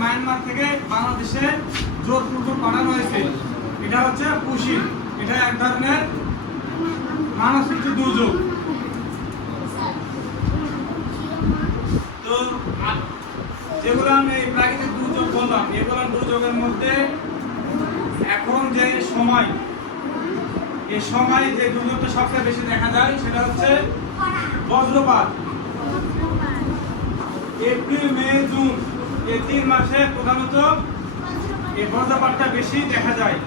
Myanmar থেকে বাংলাদেশে জোরপূর্বক পাঠানো হয়েছে। এটা হচ্ছে পুশিন, এটা এক ধরনের মানবসৃষ্ট দুর্যোগ। তো যেগুলো আমি প্রাকৃতিক দুর্যোগ বললাম, এগুলো দুর্যোগের মধ্যে এখন যে সময়, এই সময় যে দুর্যোগটা সবচেয়ে বেশি দেখা যায় সেটা হচ্ছে বজ্রপাত। এপ্রিল, মে, জুন এই 3 মাসে প্রধানত এই বজ্রপাতটা বেশি দেখা যায়।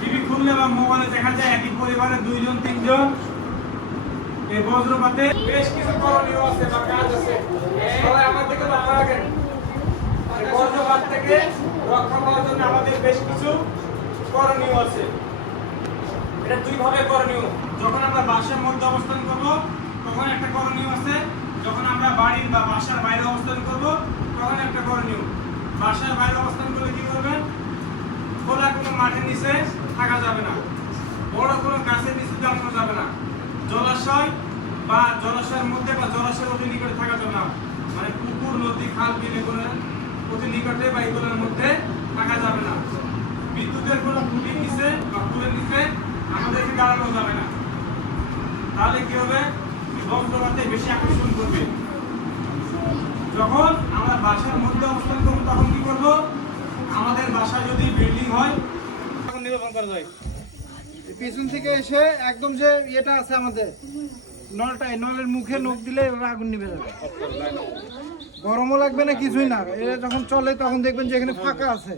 টিভি খুললে বা মোবাইলে দেখা যায় একই পরিবারে 2 জন 3 জন এই বজ্রপাতে। বেশ কিছু করণীয় আছে বা কাজ আছে, সবাই আমার দিকে লক্ষ্য রাখেন। এই বজ্রপাত থেকে রক্ষা পাওয়ার জন্য আমাদের বেশ কিছু করণীয় আছে। এটা 2 ভাবে করণীয়। যখন আমরা বাসার মধ্যে অবস্থান করব তখন একটা করণীয় আছে, যখন আমরা বাড়ির বা বাসার বাইরে অবস্থান করব তখন একটা করণীয়। বাসার বাইরে অবস্থান করলে কি করবেন? খোলা কোনো মাঠের নিচে থাকা যাবে না, বড় কোনো গাছের নিচে দাঁড়ানো যাবে না, জলাশয় বা জলাশয়ের মধ্যে বা জলাশয়ের অতি নিকটে থাকা যাবে না, মানে পুকুর, নদী, খাল, বিল এগুলোর অতি নিকটে বা এগুলোর মধ্যে থাকা যাবে না। বিদ্যুতের কোনো খুঁটির নিচে বা পুলের নিচে আমাদেরকে দাঁড়ানো যাবে না। তাহলে কি হবে? বজ্রপাতে বেশি আকর্ষণ করবে। যখন আমরা বাসার মধ্যে অবস্থান করব তখন কি করব? আমাদের বাসা যদি বিল্ডিং হয় তখন নির্বাপন করা যায়। পিছন থেকে এসে একদম যে এটা আছে আমাদের নলটা, নলের মুখে নখ দিলে আগুন নিভে যাবে। গরমও লাগবে না, কিছুই না। এটা যখন চলে তখন দেখবেন যে এখানে ফাঁকা আছে।